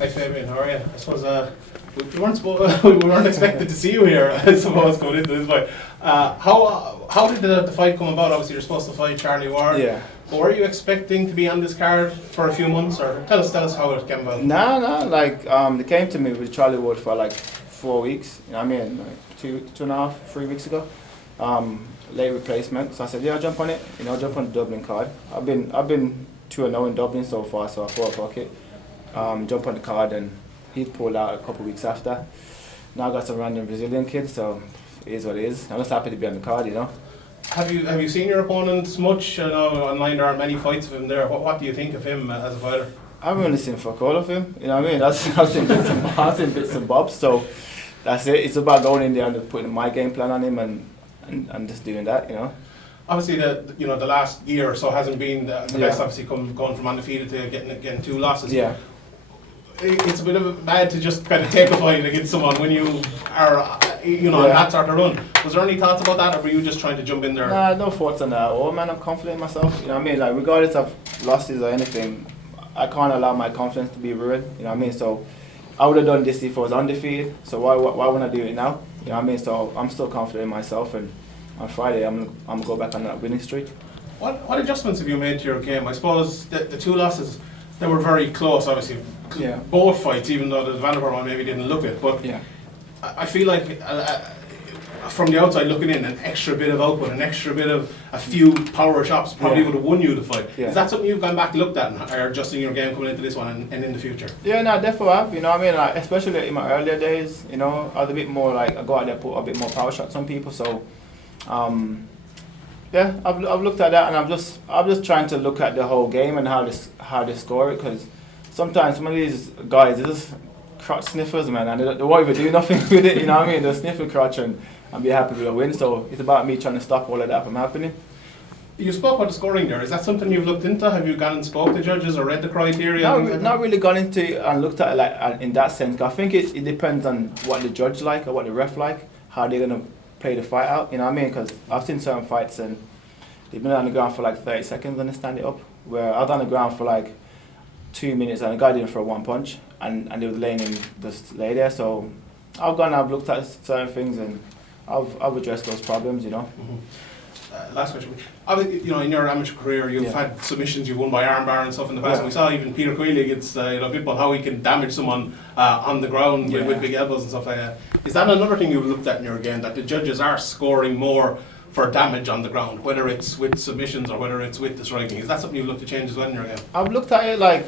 Hi Fabian, how are you? I suppose we weren't expected to see you here, I suppose, going into this fight. How did the fight come about? Obviously, you're supposed to fight Charlie Ward. Yeah. But were you expecting to be on this card for a few months, or tell us how it came about? No, like they came to me with Charlie Ward for like 4 weeks. You know what I mean? Like two and a half, 3 weeks ago. Late replacement. So I said, yeah, I'll jump on it. You know, jump on the Dublin card. I've been 2-0 in Dublin so far, so I thought, fuck it. Jump on the card, and he pulled out a couple of weeks after. Now I got some random Brazilian kid, so it is what it is. I'm just happy to be on the card, you know. Have you seen your opponent much? I know online there are many fights of him there. What do you think of him as a fighter? I haven't really seen fuck all of him. You know what I mean? I've seen bits and bobs. So that's it. It's about going in there and putting my game plan on him and just doing that. You know. Obviously, the last year or so hasn't been the best. Obviously, going from undefeated to getting 2 losses. Yeah. It's a bit of bad to just kind of take a fight against someone when you are, on that sort of run. Was there any thoughts about that, or were you just trying to jump in there? Nah, no thoughts on that. Oh man, I'm confident in myself. You know what I mean? Like regardless of losses or anything, I can't allow my confidence to be ruined. You know what I mean? So I would have done this if I was undefeated. So why wouldn't I do it now? You know what I mean? So I'm still confident in myself, and on Friday I'm gonna go back on that winning streak. What adjustments have you made to your game? I suppose the 2 losses, they were very close, obviously. Yeah. Both fights, even though the Bellator one maybe didn't look it. But yeah. I feel like from the outside looking in, an extra bit of output, an extra bit of a few power shots probably would have won you the fight. Yeah. Is that something you've gone back and looked at and are adjusting your game coming into this one and in the future? Yeah, no, definitely have. You know what I mean? Like, especially in my earlier days, you know, I was a bit more like, I go out there put a bit more power shots on people. So, yeah, I've looked at that, and I'm just trying to look at the whole game and how they score it, because sometimes some of these guys, they're just crotch sniffers, man, and they won't even do nothing with it, you know what I mean? They'll sniff a crotch and be happy with a win, so it's about me trying to stop all of that from happening. You spoke about the scoring there. Is that something you've looked into? Have you gone and spoke to judges or read the criteria? Not really gone into it and looked at it like in that sense. I think it depends on what the judge like or what the ref like, how they're going to play the fight out, you know what I mean? Because I've seen certain fights and they've been on the ground for like 30 seconds and they stand it up, where I was on the ground for like 2 minutes and the guy didn't throw one punch and they were laying him just lay there. So I've looked at certain things and I've addressed those problems, you know. Mm-hmm. Last question. In your amateur career, you've had submissions, you've won by armbar and stuff in the past. Yeah. We saw even Peter Queally against people, how he can damage someone on the ground with big elbows and stuff like that. Is that another thing you've looked at in your game, that the judges are scoring more for damage on the ground, whether it's with submissions or whether it's with the striking? Is that something you've looked to change as well in your game? I've looked at it like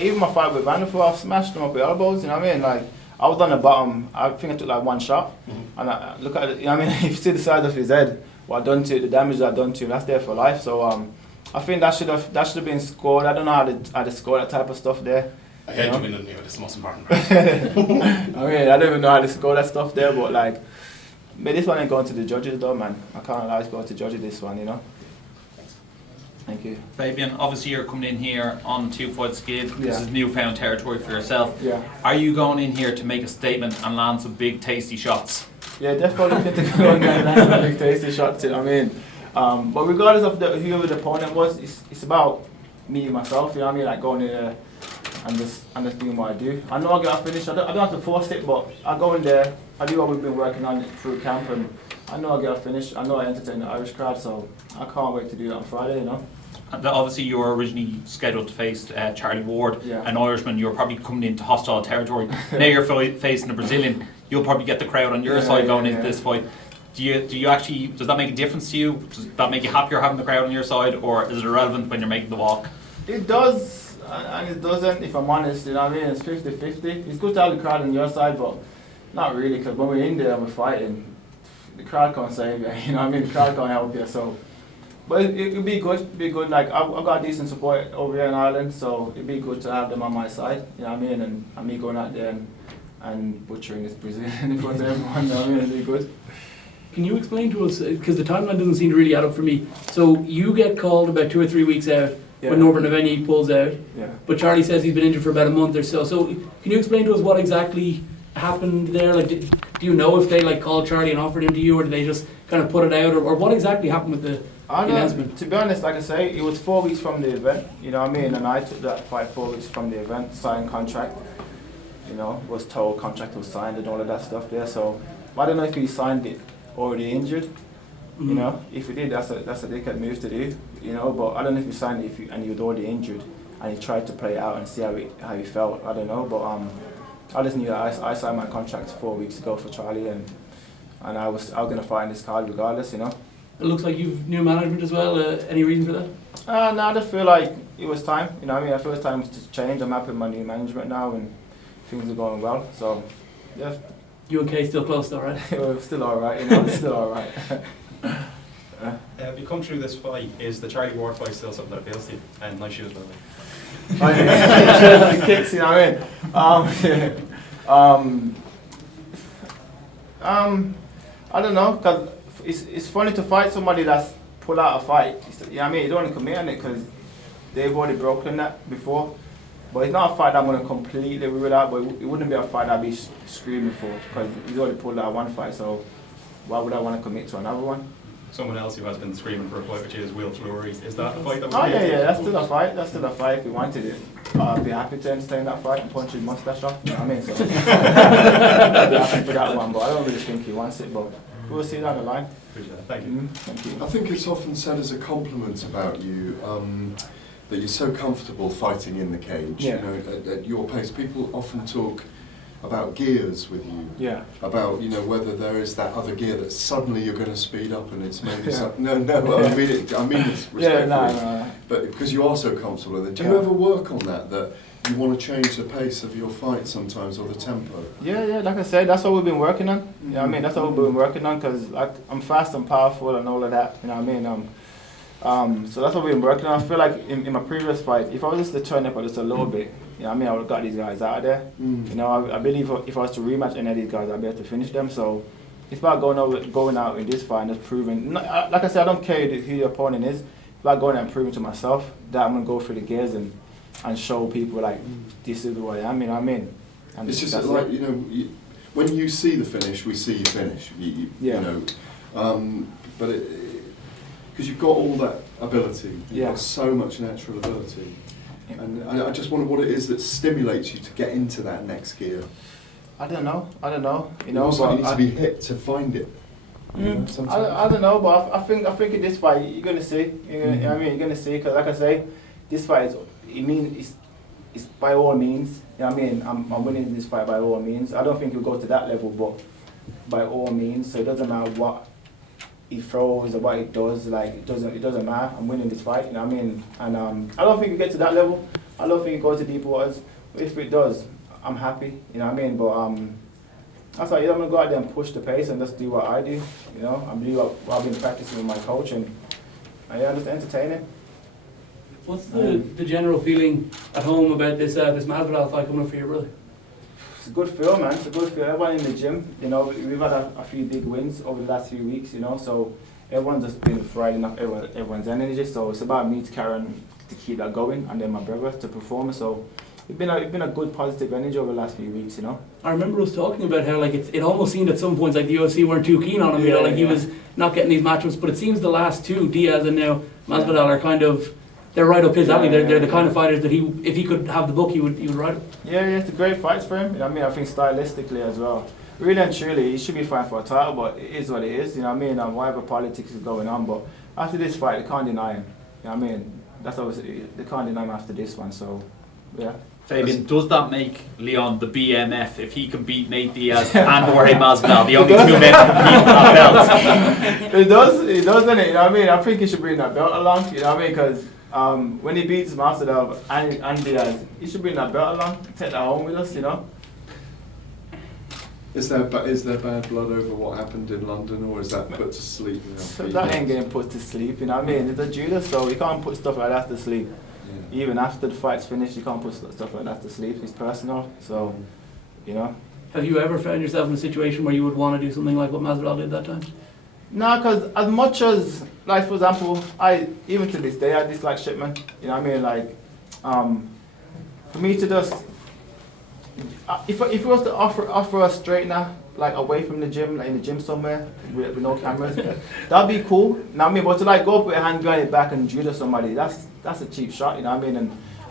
even my fight with Vanderford, I've smashed him up with elbows, you know what I mean? Like, I was on the bottom, I think I took like 1 shot, and I look at it, you know what I mean? If you see the size of his head, what I done to it, the damage that I done to him, that's there for life. So I think that should have been scored. I don't know how to score that type of stuff there. I heard you winning, that's the most important part. I mean, I don't even know how to score that stuff there, but like, but this one ain't going to the judges though, man. I can't allow it to go to judges this one, you know. Thank you. Fabian, obviously you're coming in here on 2 fight skid. This is newfound territory for yourself. Yeah. Are you going in here to make a statement and land some big tasty shots? Yeah, definitely looking to go in there and land some big tasty shots, you know what I mean? But regardless of whoever the opponent was, it's about me and myself, you know what I mean? Like going in there and just doing what I do. I know I'll get a finish, I don't have to force it, but I go in there, I do what we've been working on through camp, and I know I'll get a finish. I know I entertain the Irish crowd, so I can't wait to do it on Friday, you know. And obviously you were originally scheduled to face Charlie Ward, yeah. An Irishman. You were probably coming into hostile territory. Now you're facing a Brazilian. You'll probably get the crowd on your side going into this fight. Do you actually, does that make a difference to you? Does that make you happier having the crowd on your side, or is it irrelevant when you're making the walk? It does, and it doesn't, if I'm honest, you know what I mean? It's 50-50. It's good to have the crowd on your side, but not really, because when we're in there and we're fighting, the crowd can't save you, you know what I mean? The crowd can't help you, so. But it'd be good, like I've got decent support over here in Ireland, so it'd be good to have them on my side, you know what I mean? And me going out there and butchering this Brazilian in front of everyone, you know what I mean? It'd be good. Can you explain to us, because the timeline doesn't seem to really add up for me, so you get called about 2 or 3 weeks out when Norbert Naveni pulls out, but Charlie says he's been injured for about a month or so. So can you explain to us what exactly happened there? Like, do you know if they like called Charlie and offered him to you, or did they just kind of put it out, or what exactly happened with To be honest, like I say, it was 4 weeks from the event, you know what I mean? And I took that fight 4 weeks from the event, signed contract, you know, was told contract was signed and all of that stuff there. So I don't know if he signed it already injured, you know. If he did, that's a dickhead move to do, you know. But I don't know if he signed it and he was already injured and he tried to play it out and see how he felt. I don't know, but I just knew that I signed my contract 4 weeks ago for Charlie, and I was gonna fight in this card regardless, you know. It looks like you've new management as well. Any reason for that? No, I just feel like it was time. You know what I mean? I feel it's time to change. I'm happy with my new management now and things are going well. So, yeah. You and Kay still close though, right? We're still alright, you know, it's still alright. Have you come through this fight? Is the Charlie Ward fight still something that appeals to you? And nice shoes, by the way. The kicks, you know what I mean? I don't know, cause it's funny to fight somebody that's pull out a fight. You know what I mean? You don't want to commit on it because they've already broken that before. But it's not a fight that I'm going to completely rule out, but it wouldn't be a fight I'd be screaming for because he's already pulled out one fight, so why would I want to commit to another one? Someone else who has been screaming for a fight, which is Will Fleury. Is that a fight that would Oh yeah, that's still a fight. That's still a fight if he wanted it. I'd be happy to entertain that fight and punch his mustache off. You know what I mean? So, I'd be happy for that one, but I don't really think he wants it, but we'll see down the line. Appreciate it. Thank you. Thank you. I think it's often said as a compliment about you that you're so comfortable fighting in the cage. Yeah. You know, at your pace, people often talk about gears with you. Yeah. About, you know, whether there is that other gear that suddenly you're going to speed up and it's maybe Yeah. no, I mean it respectfully. Yeah, no. But because you are so comfortable with it, do you Yeah. ever work on that you want to change the pace of your fight sometimes or the tempo? Yeah, like I said, that's what we've been working on. You know what I mean? That's what we've been working on because like, I'm fast and powerful and all of that. You know what I mean? So that's what we've been working on. I feel like in my previous fight, if I was just to turn up just a little bit, you know what I mean, I would have got these guys out of there. You know, I believe if I was to rematch any of these guys, I'd be able to finish them. So it's about going out in this fight and just proving. Like I said, I don't care who your opponent is. It's about going out and proving to myself that I'm going to go through the gears and show people like this is who I am. You know what I mean? And it's just like, you know, when you see the finish, we see you finish. You know, but because you've got all that ability, you've got so much natural ability. And I just wonder what it is that stimulates you to get into that next gear. I don't know. You know, also, you need to be hit to find it. You know, I don't know, but I think in this fight you're gonna see. You know what I mean? You're gonna see because, like I say, this fight it's by all means. You know what I mean? I'm winning this fight by all means. I don't think he'll go to that level, but by all means. So it doesn't matter what he throws or what he does, like it doesn't matter. I'm winning this fight, you know what I mean? And I don't think we get to that level. I don't think it goes to deep waters. If it does, I'm happy, you know what I mean? But that's why I'm gonna go out there and push the pace and just do what I do, you know. I'm doing what I've been practicing with my coach, and just entertain it. What's the general feeling at home about this Masvidal fight coming up for your brother? It's a good feel, man. It's a good feel. Everyone in the gym, you know, we've had a few big wins over the last few weeks, you know, so everyone's just been riding up everyone's energy. So it's about me to keep that going, and then my brother to perform. So it's been a good positive energy over the last few weeks, you know. I remember us talking about how like it almost seemed at some points like the UFC weren't too keen on him, you know, like he was not getting these matchups. But it seems the last two, Diaz and now Masvidal, are kind of. They're right up his alley. They're the kind of fighters that if he could have the book, he would ride it. Yeah, it's a great fights for him. You know what I mean? I think stylistically as well. Really and truly, he should be fighting for a title, but it is what it is. You know what I mean? Whatever politics is going on, but after this fight, they can't deny him. You know what I mean? That's obviously they can't deny him after this one. So, yeah. Fabian, does that make Leon the BMF if he can beat Nate Diaz and Jorge Masvidal, the only two men to compete for that belt? It does, doesn't it? You know what I mean? I think he should bring that belt along. You know what I mean? Because when he beats Masvidal and Diaz, he should bring that belt along, take that home with us, you know. Is there bad blood over what happened in London, or is that put to sleep? So that ain't getting put to sleep, you know what I mean? It's a Judas, so you can't put stuff like that to sleep. Yeah. Even after the fight's finished, you can't put stuff like that to sleep. It's personal, so, you know. Have you ever found yourself in a situation where you would want to do something like what Masvidal did that time? No, because as much as, like for example, even to this day, I dislike Shipman. You know what I mean? Like, for me to just, if it was to offer a straightener like away from the gym, like in the gym somewhere with no cameras. That'd be cool. You know what I mean? But to like go up with a hand behind your back and judo somebody, that's a cheap shot. You know what I mean?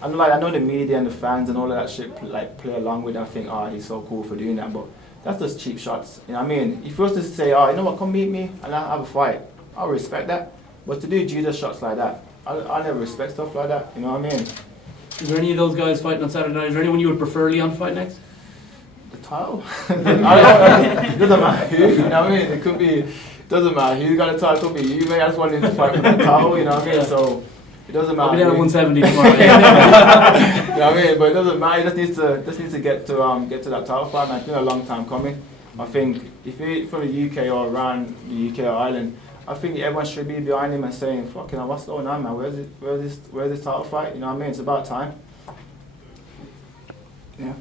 And I know the media and the fans and all of that shit like play along with it and think, oh, he's so cool for doing that. But that's just cheap shots. You know what I mean? If you was to say, oh, you know what, come meet me and I'll have a fight, I'll respect that. But to do judo shots like that, I never respect stuff like that. You know what I mean? Is there any of those guys fighting on Saturday night? Is there anyone you would prefer Leon to fight next? The title? It doesn't matter who, you know what I mean? It could be, doesn't matter who got a title, it could be you, mate. I just wanted to fight for the title, you know what I mean? So it doesn't matter. I'll be down at who. 170 tomorrow. You know what I mean? But it doesn't matter. You just needs to get to that title fight. And it's been a long time coming. I think if you're from the UK or around the UK or Ireland, I think everyone should be behind him and saying, "Fucking hell, what's going on, man? Where's this title fight?" You know what I mean? It's about time. Yeah.